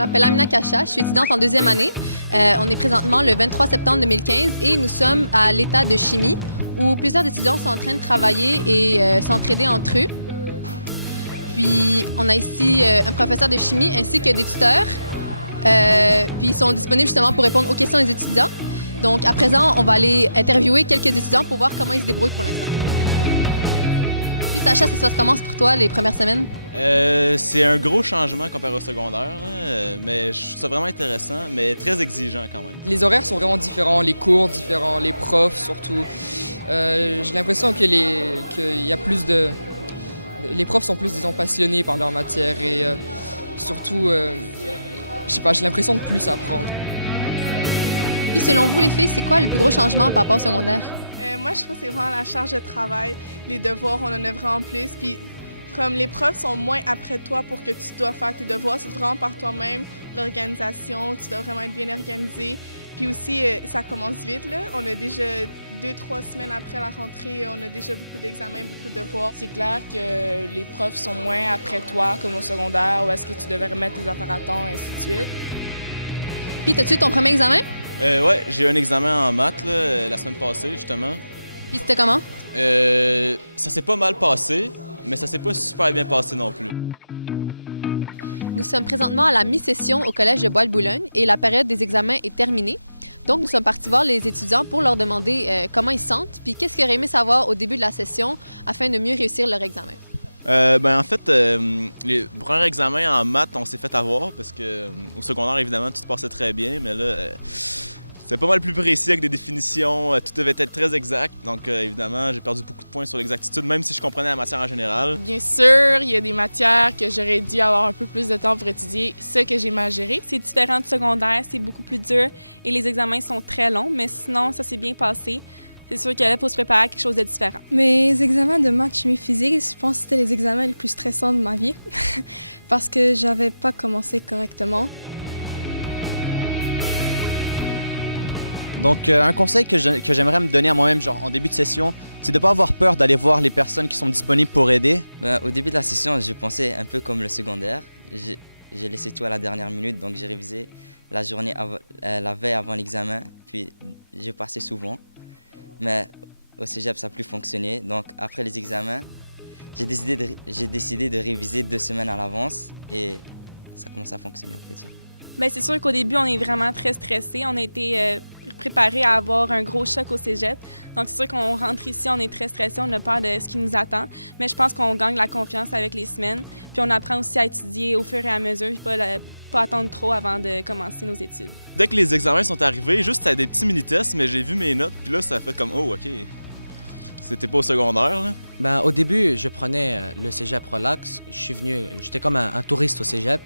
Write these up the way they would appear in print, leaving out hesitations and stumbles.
m'appelle Amina Kacha, je suis étudiante en deuxième année. On est présentement le 23 septembre 2015 et nous sommes à l'état de chimie où plusieurs étudiants sont en train de travailler et s'entraider entre eux. Puis on a ici un professeur de chimie ainsi que des tuteurs. Puis ils sont disponibles justement pour répondre aux questions des étudiants. Donc à présent, on va aller interviewer quelques étudiants pour voir comment ils se débrouillent pour l'instant. Puis Sacha, ça se passe comment pour toi les premières semaines? C'est un gros changement comparé au secondaire, là, mais je trouve ça vraiment intéressant, mais très exigeant quand même. Les horaires sont vraiment différents, les cours différents, les profs surtout. J'ai l'impression que qu'il y a plus de... Les profs sont plus, disons, passionnés par leur matière et surtout, je sais pas, j'ai l'impression de plus apprendre. Puis selon vous, les filles, c'est quoi le plus gros changement par rapport au secondaire? Moi, je trouve que c'est vraiment la charge de travail. Les devoirs, on en a vraiment plus. Puis comme les profs sont moins après toi pour que tu dois faire tes devoirs, c'est vraiment par toi-même, l'organisation, tu dois vraiment être bien organisé. Puis aussi, ça commence vite, là. On a déjà 2-3 semaines après la rentrée, on a déjà beaucoup d'examens, beaucoup de devoirs. C'est clair que les profs sont moins après toi, comme au secondaire, où est-ce que tu devais remettre tes affaires à temps, et ainsi de suite. Puis, t'as-tu eu ton premier examen? Ouais, j'ai eu un examen en maths là, la semaine passée, justement. Puis, c'était comment? Ça s'est pas mal passé, mais ça s'est pas super bien passé non plus. Nous sommes présentement à la mi-session au Collège de Bois-le-Boulogne et la période des examens est terminée. Donc, nous sommes partis voir les étudiants pour leur demander comment ils se sentent puis qu'est-ce qu'ils auraient aimé savoir au début de la session afin de mieux réussir leur examen. En fait, les premiers examens en maths, on s'est fait avoir parce que au secondaire, évidemment, tout se passait très bien, mais là, c'était pas mal plus précis avec des définitions, tout devait être très exact. Donc, évidemment, j'ai perdu beaucoup de points sur l'exactitude, même si je comprenais la matière en général. Bien sûr, il y a des matières que j'aurais dû avoir un peu plus de temps pour étudier, ce que j'ai mal géré. C'est différent du secondaire, c'est beaucoup plus dur et les examens sont très longs, mais sinon, ça s'est bien passé. C'est sûr que là, il faut se préparer à quelque chose de différent. Mes examens de maths, chimie, physique, je pense que c'était les examens les plus stressants de ma vie parce que j'avais pas commencé correctement. Donc, un conseil que j'aimerais me donner à moi-même, genre en début de session, c'est de ne pas avoir peur d'aller voir les personnes qui sont disponibles pour aider. Au début de la session, j'ai pensé un peu comme le secondaire. J'ai laissé tout à la dernière minute, donc j'ai révisé la journée, la veille avant l'examen, puis j'ai passé souvent. Mais au cégep, ça n'a plus fonctionné. Donc, après les examens, j'ai décidé de réviser 2 semaines à l'avance et ça commence à fonctionner, on peut dire. Bien, c'est sûr qu'au début, on est vraiment très stressé. On a été préparés à avoir un gros choc au cégep. Donc, c'est sûr qu'on rentre ici, on est très stressé, on a peur de ce qui nous attend. Mais je pense qu'on gagne la confiance avec les semaines. Puis, on apprend aussi à étudier au fur et à mesure, puis pas attendre trop avant de commencer nos études. Dès que les examens sont arrivés, juste à des petits mini-tests, mais j'ai vu mes notes, puis là, ça a fait comme « Oh, OK, c'était pas au secondaire, là. » Au début, je prenais le cégep relax. J'étais comme un touriste au cégep.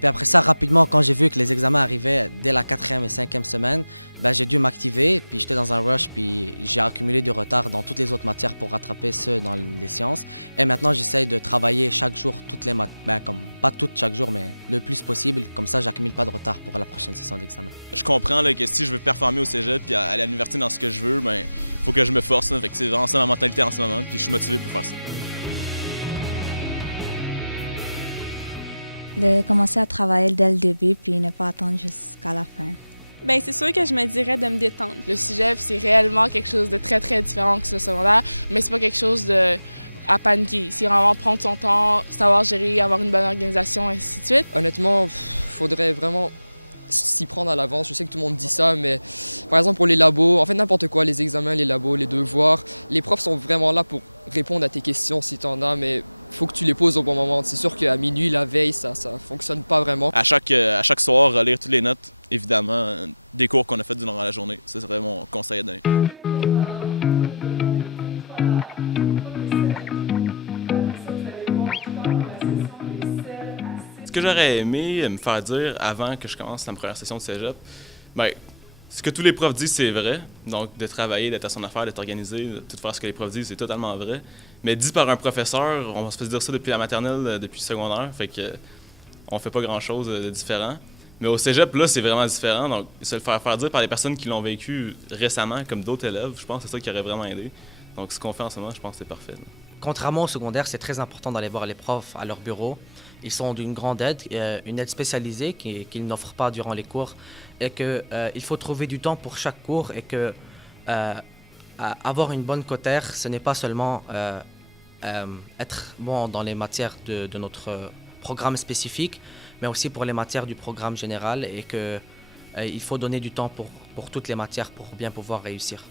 Puis après ça, rapidement, quand j'ai vu que les examens arrivaient dès la 4e et 5e semaine, j'ai dû m'activer. Puis j'étais dans un rush, puis j'ai accumulé du retard dans toutes les autres matières pour rattraper ceux dans les sciences. Et maintenant, j'essaye de travailler chaque jour, toutes les matières, pas toutes chaque jour, mais le plus possible. Comme ça, j'accumule pas de retard pour la prochaine session d'examen. Je comprends là, que si je veux performer au cégep puis aller à l'université dans ce que je veux, faut que je me force. Fait que c'est vraiment ça ma mentalité en ce moment, puis je suis motivé pour faire ça. De commencer à travailler dès le début puis ne pas attendre jusqu'à la fin. Bien, c'est sûr que je me dirais de me détendre. Le cégep, c'est réellement quelque chose de très, très différent que le secondaire, mais c'est pas quelque chose à paniquer. C'est vraiment prendre son temps, savoir gérer, avoir une bonne organisation, et ainsi de suite. Honnêtement, faudrait vraiment s'y prendre à l'avance. Je sais que tout le monde dit ça, mais par exemple pour les labos, en fait n'importe quoi, les examens, les labos, les devoirs, les profs sont vraiment là pour répondre à tes questions si t'en as, mais faut que tu les poses au bon moment. C'est sûr qu'à minuit, la veille, ça fonctionne pas vraiment. À chaque soir, relire toutes les notes, évidemment, des cours qu'on a fait durant la journée. Ça serait mon conseil à donner. Ce que j'aurais aimé me faire dire avant que je commence ma première session de cégep, ce que tous les profs disent, c'est vrai. Donc, de travailler, d'être à son affaire, d'être organisé, de tout faire ce que les profs disent, c'est totalement vrai. Mais dit par un professeur, on se fait dire ça depuis la maternelle, depuis le secondaire, fait que on fait pas grand-chose de différent. Mais au cégep, là, c'est vraiment différent. Donc, se le faire dire par les personnes qui l'ont vécu récemment, comme d'autres élèves, je pense que c'est ça qui aurait vraiment aidé. Donc, ce qu'on fait en ce moment, je pense que c'est parfait. contrairement au secondaire, c'est très important d'aller voir les profs à leur bureau. Ils sont d'une grande aide, une aide spécialisée qu'ils n'offrent pas durant les cours. Et qu'il faut trouver du temps pour chaque cours et que avoir une bonne cotère, ce n'est pas seulement être bon dans les matières de notre programme spécifique, mais aussi pour les matières du programme général et qu'il faut donner du temps pour toutes les matières pour bien pouvoir réussir.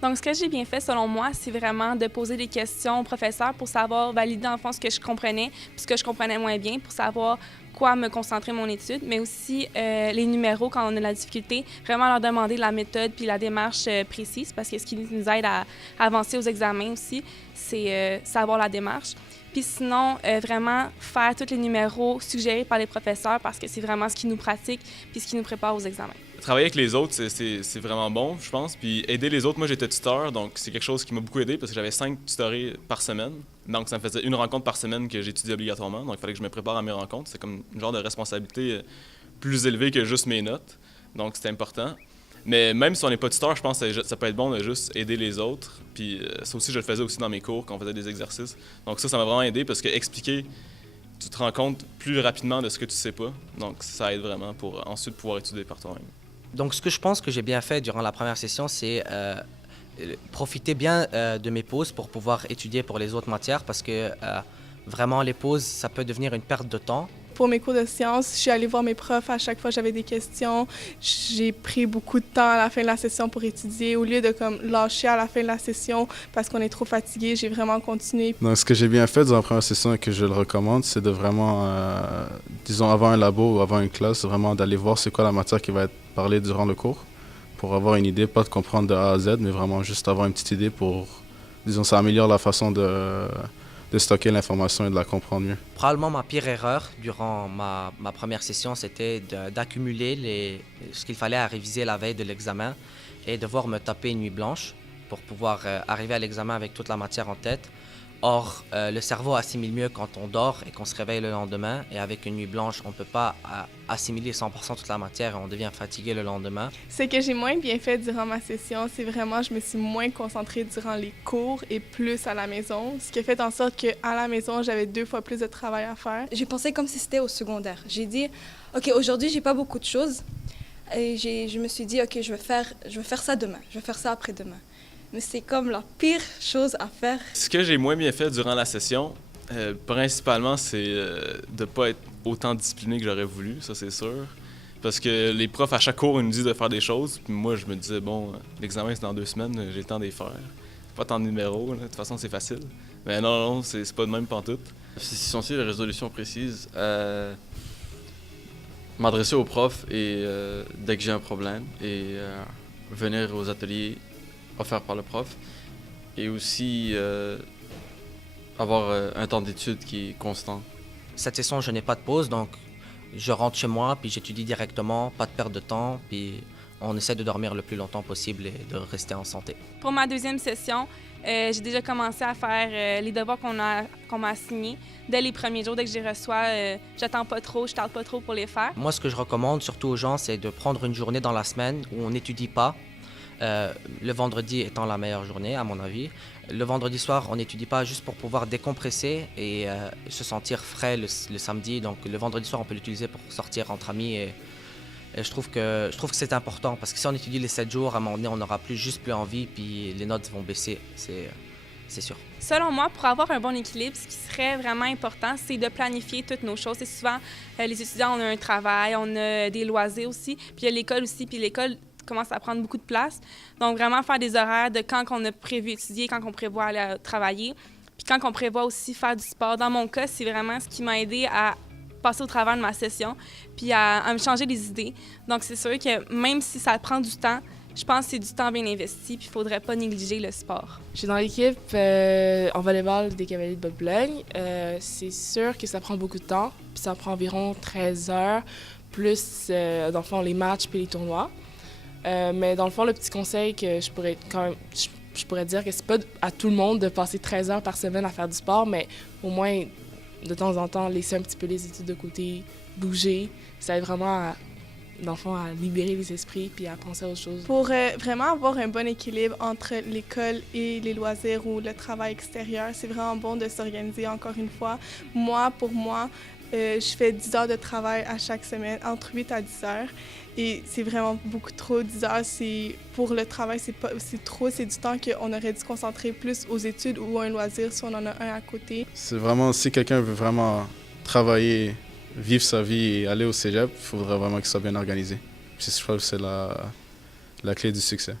Donc, ce que j'ai bien fait, selon moi, c'est vraiment de poser des questions au professeur pour savoir valider en fond ce que je comprenais, puis ce que je comprenais moins bien, pour savoir quoi me concentrer mon étude, mais aussi les numéros quand on a de la difficulté, vraiment leur demander la méthode puis la démarche précise, parce que ce qui nous aide à avancer aux examens aussi, c'est savoir la démarche. Puis sinon, vraiment faire tous les numéros suggérés par les professeurs, parce que c'est vraiment ce qui nous pratique puis ce qui nous prépare aux examens. Travailler avec les autres, c'est vraiment bon, je pense. Puis aider les autres, moi j'étais tuteur, donc c'est quelque chose qui m'a beaucoup aidé parce que j'avais 5 tutorés par semaine. Donc ça me faisait une rencontre par semaine que j'étudiais obligatoirement. Donc il fallait que je me prépare à mes rencontres. C'est comme une genre de responsabilité plus élevée que juste mes notes. Donc c'était important. Mais même si on n'est pas tuteur, je pense que ça peut être bon de juste aider les autres. Puis ça aussi, je le faisais aussi dans mes cours quand on faisait des exercices. Donc ça m'a vraiment aidé parce que expliquer, tu te rends compte plus rapidement de ce que tu sais pas. Donc ça aide vraiment pour ensuite pouvoir étudier par toi-même. Donc, ce que je pense que j'ai bien fait durant la première session, c'est profiter bien de mes pauses pour pouvoir étudier pour les autres matières parce que vraiment, les pauses, ça peut devenir une perte de temps. Pour mes cours de sciences, je suis allée voir mes profs à chaque fois que j'avais des questions. J'ai pris beaucoup de temps à la fin de la session pour étudier. Au lieu de lâcher à la fin de la session parce qu'on est trop fatigué, j'ai vraiment continué. Donc, ce que j'ai bien fait dans la première session et que je le recommande, c'est de vraiment, disons, avant un labo ou avant une classe, vraiment d'aller voir c'est quoi la matière qui va être parlée durant le cours pour avoir une idée, pas de comprendre de A à Z, mais vraiment juste avoir une petite idée pour, disons, ça améliore la façon de stocker l'information et de la comprendre mieux. Probablement ma pire erreur durant ma première session, c'était d'accumuler ce qu'il fallait à réviser la veille de l'examen et devoir me taper une nuit blanche pour pouvoir arriver à l'examen avec toute la matière en tête. Or, le cerveau assimile mieux quand on dort et qu'on se réveille le lendemain. Et avec une nuit blanche, on ne peut pas assimiler 100% toute la matière et on devient fatigué le lendemain. Ce que j'ai moins bien fait durant ma session, c'est vraiment, je me suis moins concentrée durant les cours et plus à la maison. Ce qui a fait en sorte qu'à la maison, j'avais 2 fois plus de travail à faire. J'ai pensé comme si c'était au secondaire. J'ai dit, OK, aujourd'hui, j'ai pas beaucoup de choses. Et je me suis dit, OK, je vais faire ça demain. Je vais faire ça après-demain. Mais c'est comme la pire chose à faire. Ce que j'ai moins bien fait durant la session, principalement, c'est de ne pas être autant discipliné que j'aurais voulu, ça c'est sûr. Parce que les profs, à chaque cours, ils nous disent de faire des choses. Puis moi, je me disais, bon, l'examen c'est dans 2 semaines, j'ai le temps d'y faire. Pas tant de numéros, là. De toute façon, c'est facile. Mais non, c'est pas de même pantoute. C'est censé les résolutions précises. M'adresser aux profs et dès que j'ai un problème et venir aux ateliers offert par le prof et aussi avoir un temps d'étude qui est constant. Cette session, je n'ai pas de pause, donc je rentre chez moi, puis j'étudie directement, pas de perte de temps, puis on essaie de dormir le plus longtemps possible et de rester en santé. Pour ma deuxième session, j'ai déjà commencé à faire les devoirs qu'on m'a assignés. Dès les premiers jours, dès que je les reçois, j'attends pas trop, je tarde pas trop pour les faire. Moi, ce que je recommande surtout aux gens, c'est de prendre une journée dans la semaine où on n'étudie pas. Le vendredi étant la meilleure journée, à mon avis. Le vendredi soir, on n'étudie pas juste pour pouvoir décompresser et se sentir frais le samedi. Donc, le vendredi soir, on peut l'utiliser pour sortir entre amis. Et je trouve que c'est important parce que si on étudie les 7 jours, à un moment donné, on n'aura plus envie puis les notes vont baisser. C'est sûr. Selon moi, pour avoir un bon équilibre, ce qui serait vraiment important, c'est de planifier toutes nos choses. C'est souvent, les étudiants, on a un travail, on a des loisirs aussi, puis il y a l'école aussi, puis l'école commence à prendre beaucoup de place. Donc, vraiment faire des horaires de quand on a prévu étudier, quand on prévoit aller travailler, puis quand on prévoit aussi faire du sport. Dans mon cas, c'est vraiment ce qui m'a aidé à passer au travers de ma session, puis à me changer les idées. Donc, c'est sûr que même si ça prend du temps, je pense que c'est du temps bien investi, puis il ne faudrait pas négliger le sport. Je suis dans l'équipe en volleyball des Cavaliers de Bois-de-Boulogne. C'est sûr que ça prend beaucoup de temps, puis ça prend environ 13 heures, plus, dans le fond, les matchs puis les tournois. Mais dans le fond, le petit conseil que je pourrais dire que c'est pas à tout le monde de passer 13 heures par semaine à faire du sport, mais au moins, de temps en temps, laisser un petit peu les études de côté, bouger. Ça aide vraiment dans le fond, à libérer les esprits puis à penser à autre chose. Pour vraiment avoir un bon équilibre entre l'école et les loisirs ou le travail extérieur, c'est vraiment bon de s'organiser encore une fois. Pour moi, je fais 10 heures de travail à chaque semaine, entre 8 à 10 heures. Et c'est vraiment beaucoup trop. 10 heures, pour le travail, c'est trop. C'est du temps qu'on aurait dû se concentrer plus aux études ou à un loisir si on en a un à côté. C'est vraiment, si quelqu'un veut vraiment travailler, vivre sa vie et aller au cégep, il faudrait vraiment qu'il soit bien organisé. Puis je trouve que c'est la clé du succès.